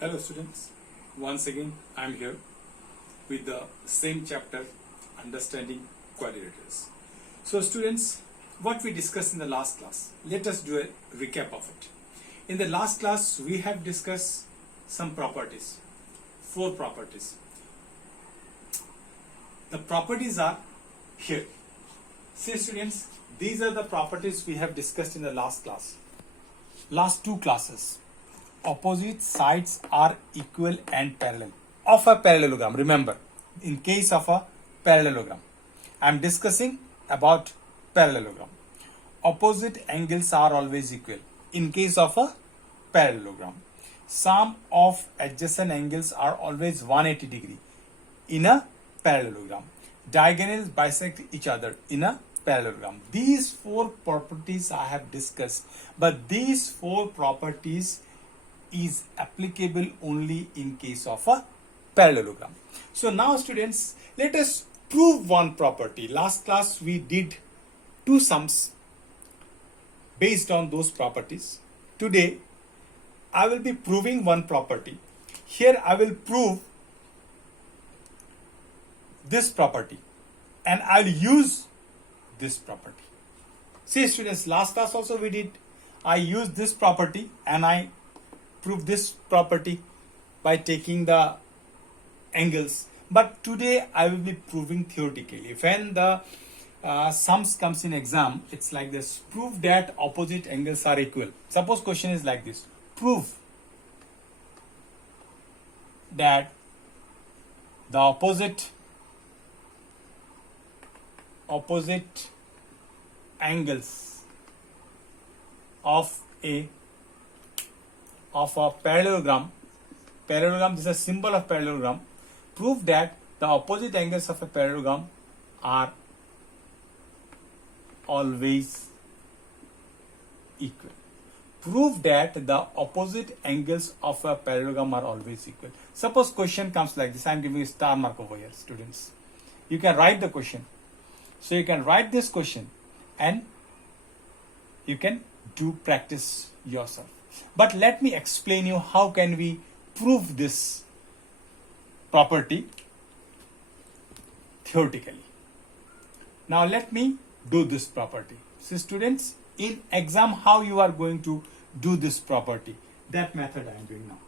Hello students, once again I am here with the same chapter, understanding quadrilaterals. So students, what we discussed in the last class, let us do a recap of it. In the last class we have discussed some properties, 4 properties. The properties are here. See students, these are the properties we have discussed in the last class, last 2 classes. Opposite sides are equal and parallel of a parallelogram. Remember, in case of a parallelogram, I am discussing about parallelogram. Opposite angles are always equal in case of a parallelogram. Sum of adjacent angles are always 180 degree in a parallelogram. Diagonals bisect each other in a parallelogram. These 4 properties I have discussed, but these 4 properties is applicable only in case of a parallelogram. So now students, let us prove one property. Last class we did 2 sums based on those properties. Today I will be proving one property. Here I will prove this property and I will use this property. See students, last class also we did, I used this property and I prove this property by taking the angles, but today I will be proving theoretically. When the sums comes in exam, it's like this: prove that opposite angles are equal. Suppose question is like this: prove that the opposite angles of a parallelogram, this is a symbol of parallelogram, prove that the opposite angles of a parallelogram are always equal. Prove that the opposite angles of a parallelogram are always equal. Suppose question comes like this, I am giving a star mark over here, students. You can write the question. So you can write this question and you can do practice yourself. But let me explain you how can we prove this property theoretically. Now let me do this property. So students, in exam how you are going to do this property, that method I am doing now.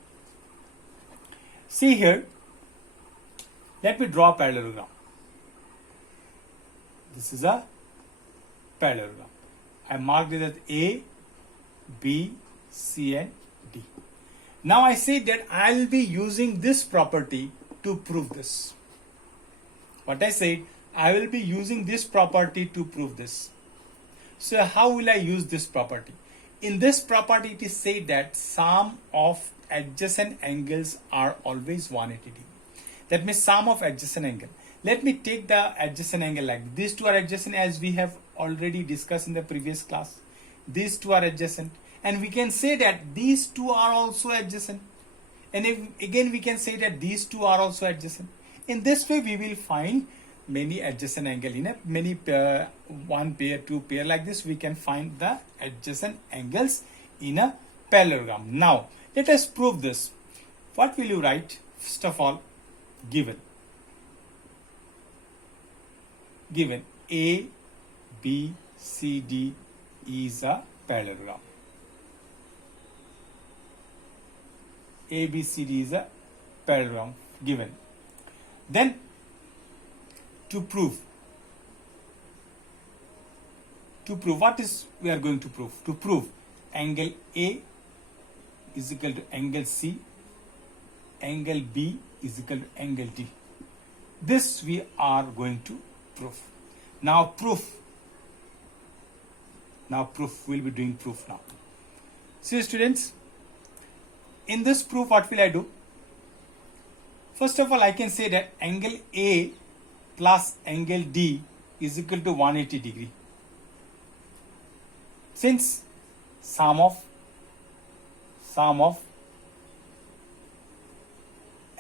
See here, let me draw a parallelogram. This is a parallelogram. I marked it as A, B, C and D. Now I say that I will be using this property to prove this. What I said, I will be using this property to prove this. So how will I use this property? In this property it is said that sum of adjacent angles are always 180 degree. That means sum of adjacent angle. Let me take the adjacent angle like these 2 are adjacent, as we have already discussed in the previous class. These 2 are adjacent. And we can say that these 2 are also adjacent. And again we can say that these 2 are also adjacent. In this way we will find many adjacent angle in a many pair, 1 pair, 2 pair, like this we can find the adjacent angles in a parallelogram. Now let us prove this. What will you write? First of all, given A, B, C, D is a parallelogram. A, B, C, D is a parallelogram given. Then to prove what is we are going to prove? To prove angle A is equal to angle C, angle B is equal to angle D. This we are going to prove. Now proof we'll be doing proof now. See students, in this proof what will I do? First of all, I can say that angle A plus angle D is equal to 180 degree. Since sum of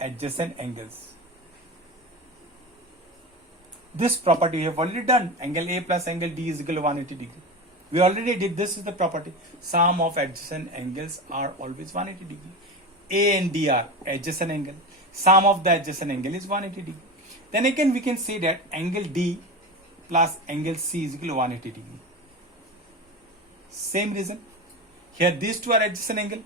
adjacent angles, this property we have already done. Angle A plus angle D is equal to 180 degree. We already did this is the property. Sum of adjacent angles are always 180 degree. A and D are adjacent angle. Sum of the adjacent angle is 180 degree. Then again we can say that angle D plus angle C is equal to 180 degree. Same reason. Here these two are adjacent angle.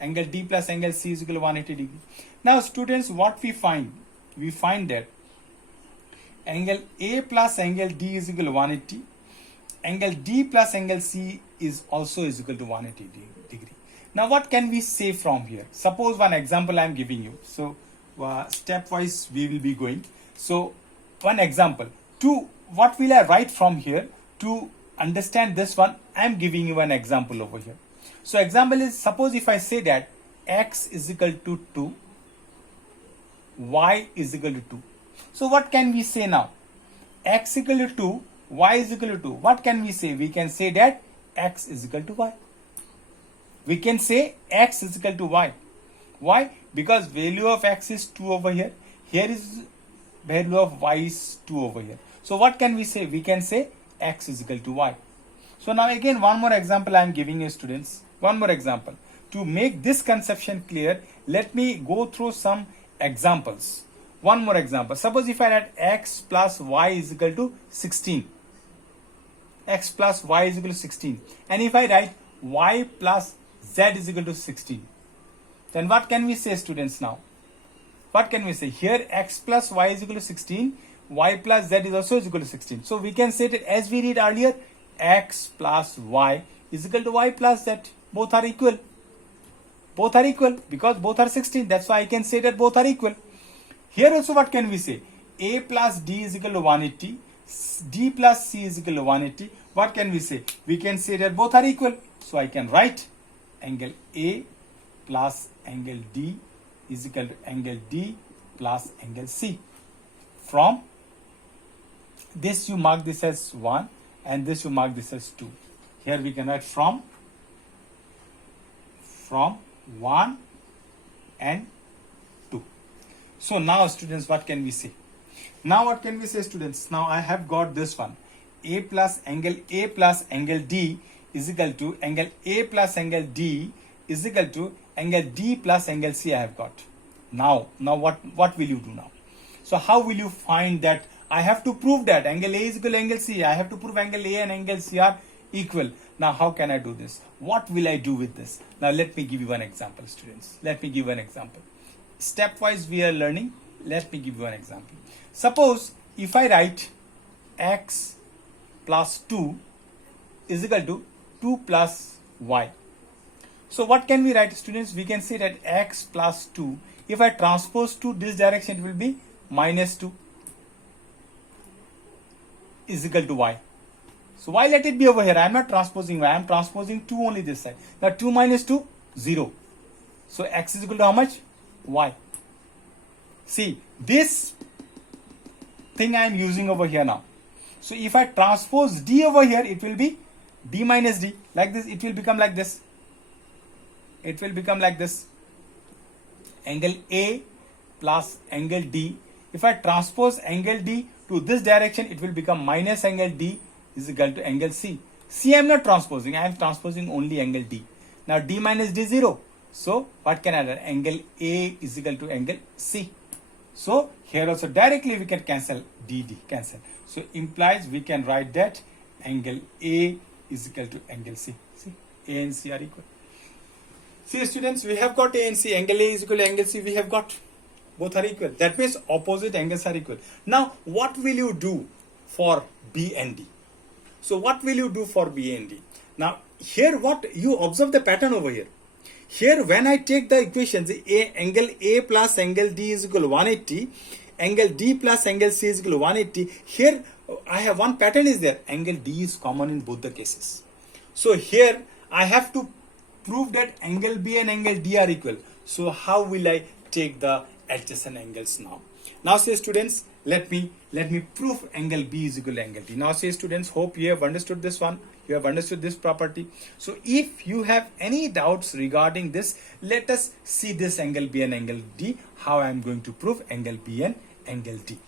Angle D plus angle C is equal to 180 degree. Now students, what we find? We find that angle A plus angle D is equal to 180. Angle D plus angle C is also is equal to 180 degree. Now what can we say from here? Suppose one example I am giving you. So stepwise we will be going. So one example. To what will I write from here? To understand this one, I am giving you an example over here. So example is, suppose if I say that x is equal to 2, y is equal to 2. So what can we say now? X equal to 2, y is equal to 2. What can we say? We can say that x is equal to y. We can say x is equal to y. Why? Because value of x is 2 over here. Here is value of y is 2 over here. So what can we say? We can say x is equal to y. So now again one more example I am giving you students. One more example. To make this conception clear, let me go through some examples. One more example. Suppose if I write x plus y is equal to 16. X plus y is equal to 16. And if I write y plus z is equal to 16. Then what can we say students now? What can we say? Here x plus y is equal to 16. Y plus z is also equal to 16. So we can say that as we read earlier, x plus y is equal to y plus z. Both are equal. Both are equal because both are 16. That's why I can say that both are equal. Here also what can we say? A plus D is equal to 180. D plus C is equal to 180. What can we say? We can say that both are equal. So I can write angle A plus angle D is equal to angle D plus angle C. From this you mark this as 1 and this you mark this as 2. Here we can write from 1 and 2. So now students, what can we say? Now what can we say students? Now I have got this one. A plus angle D is equal to angle A plus angle D is equal to angle D plus angle C I have got. Now what will you do now? So how will you find that? I have to prove that angle A is equal to angle C. I have to prove angle A and angle C are equal. Now how can I do this? What will I do with this? Now let me give you one example students. Let me give you an example. Stepwise we are learning. Let me give you an example. Suppose if I write x plus 2 is equal to 2 plus y. So what can we write students? We can say that x plus 2, if I transpose to this direction, it will be minus 2 is equal to y. So why let it be over here? I am not transposing y. I am transposing 2 only this side. Now 2 minus 2, 0. So x is equal to how much? Y. See, this thing I am using over here now. So if I transpose d over here, it will be d minus d. Like this, it will become like this. It will become like this. Angle A plus angle D. If I transpose angle D to this direction, it will become minus angle D is equal to angle C. C I am not transposing. I am transposing only angle D. Now D minus D 0. So what can I do? Angle A is equal to angle C. So here also directly we can cancel D cancel. So implies we can write that angle A is equal to angle C. See, A and C are equal. See students, we have got A and C. Angle A is equal to angle C. We have got both are equal. That means opposite angles are equal. Now what will you do for B and D? So what will you do for B and D? Now here what you observe the pattern over here. Here when I take the equations, angle A plus angle D is equal to 180, angle D plus angle C is equal to 180. Here I have one pattern is there. Angle D is common in both the cases. So here I have to prove that angle B and angle D are equal. So how will I take the adjacent angles now? Now say students, let me prove angle B is equal to angle D. Now say students, hope you have understood this one. You have understood this property. So if you have any doubts regarding this, let us see this angle B and angle D, how I am going to prove angle B and angle D.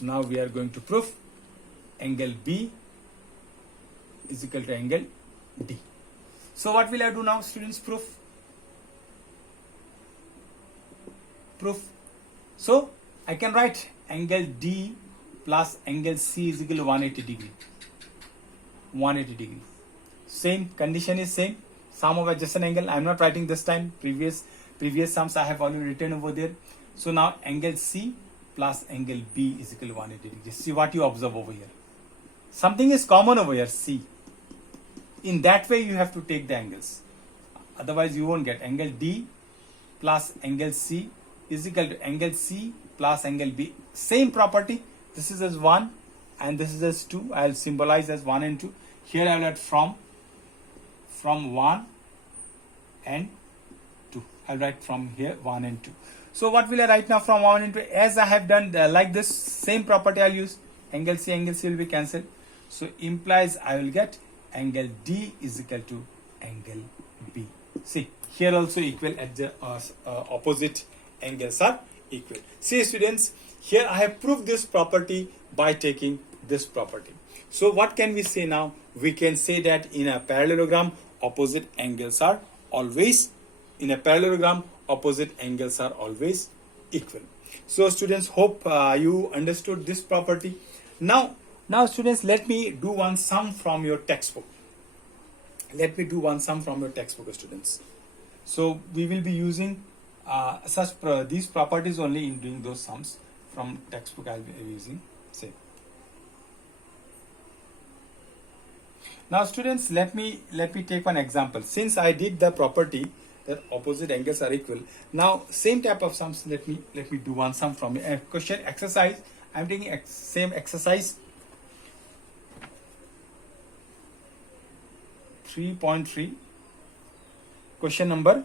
Now we are going to prove angle B is equal to angle D. So what will I do now, students? Proof. So I can write angle D plus angle C is equal to 180 degree. 180 degree. Same condition is same. Sum of adjacent angle. I am not writing this time. Previous sums I have already written over there. So now angle C plus angle B is equal to 180 degree. See what you observe over here. Something is common over here. C. In that way you have to take the angles. Otherwise you won't get angle D plus angle C is equal to angle C plus angle B. Same property. This is as 1 and this is as 2. I will symbolize as 1 and 2. Here I will write from 1 and 2. I will write from here 1 and 2. So what will I write now from 1 and 2? As I have done like this, same property I will use. Angle C will be cancelled. So implies I will get angle D is equal to angle B. See, here also equal at the opposite angles are equal. See students, here I have proved this property by taking this property. So what can we say now? We can say that in a parallelogram, opposite angles are always equal. So students, hope you understood this property. Now students, let me do one sum from your textbook. Students. So we will be using these properties only in doing those sums. From textbook I will be using. Say. Now students, let me take one example. Since I did the property that opposite angles are equal, now same type of sums, let me do one sum from a question exercise. I am taking same exercise 3.3, question number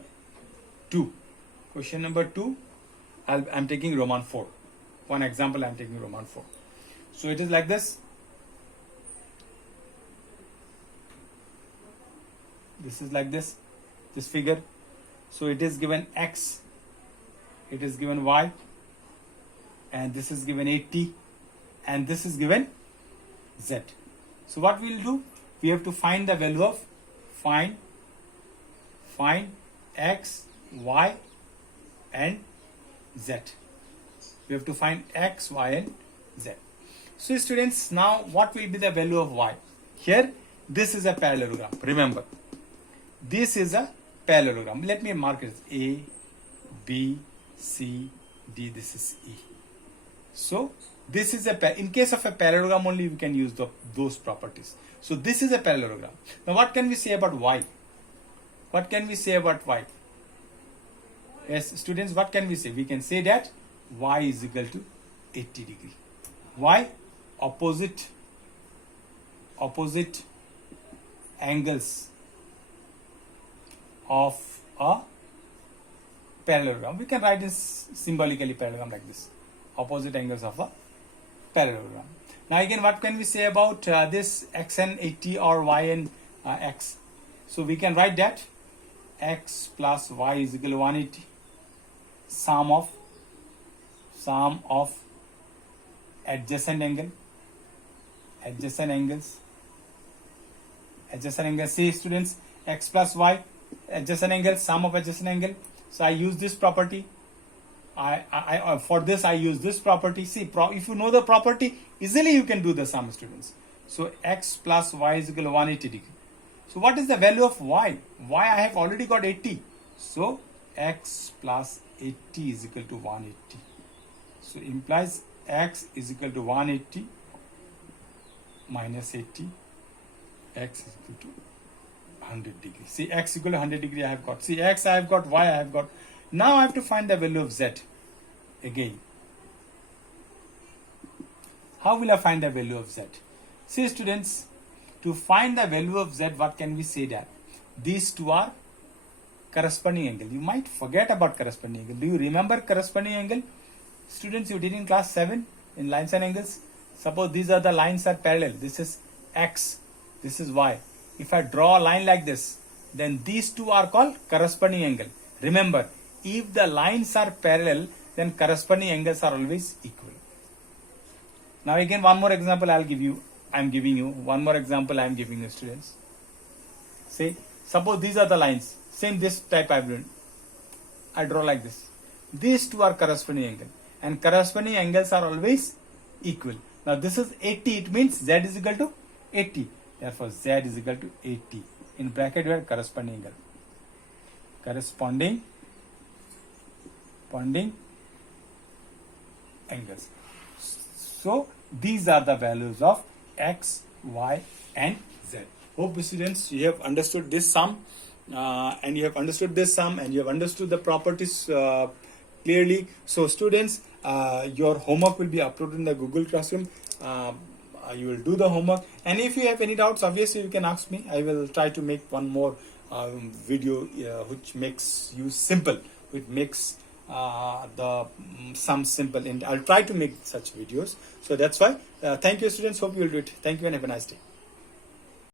2. I am taking Roman 4. One example I am taking Roman 4. So it is like this. This is like this figure. So it is given X, it is given Y, and this is given 80, and this is given Z. So what we will do? We have to find the value of find X, Y, and Z. We have to find X, Y, and Z. So students, now what will be the value of Y? Here, this is a parallelogram. Remember, this is a parallelogram. Let me mark it as A, B, C, D. This is E. So this is in case of a parallelogram only we can use those properties. So this is a parallelogram. Now what can we say about Y? Yes, students, what can we say? We can say that Y is equal to 80 degree. Why? Opposite angles of a parallelogram. We can write this symbolically, parallelogram like this. Opposite angles of a parallelogram. Now again, what can we say about this X and 80 or Y and X? So we can write that X plus Y is equal to 180. Sum of adjacent angles. See students, X plus Y, adjacent angle, sum of adjacent angle. So I use this property. For this I use this property. See, if you know the property, easily you can do the sum, students. So X plus Y is equal to 180 degree. So what is the value of Y? Y I have already got 80. So X plus 80 is equal to 180. So implies X is equal to 180 minus 80. X is equal to 100 degree. See, X equal to 100 degree I have got. See, X I have got, Y I have got. Now I have to find the value of Z again. How will I find the value of Z? See students, to find the value of Z, what can we say that? These two are corresponding angle. You might forget about corresponding angle. Do you remember corresponding angle? Students, you did in class 7 in lines and angles. Suppose these are the lines are parallel. This is X, this is Y. If I draw a line like this, then these two are called corresponding angle. Remember, if the lines are parallel, then corresponding angles are always equal. Now again, one more example I will give you. I'm giving you one more example. I'm giving you, students. Say, suppose these are the lines. Same this type I draw like this. These two are corresponding angle, and corresponding angles are always equal. Now this is 80. It means Z is equal to 80. Therefore Z is equal to 80. In bracket we have corresponding angle. Corresponding angles. So these are the values of X, Y, and Z. Hope students you have understood this sum, and you have understood the properties clearly. So students, your homework will be uploaded in the Google Classroom. You will do the homework, and if you have any doubts, obviously you can ask me. I will try to make one more video which makes you simple, which makes the sum simple, and I'll try to make such videos. So that's why thank you students, hope you will do it. Thank you and have a nice day.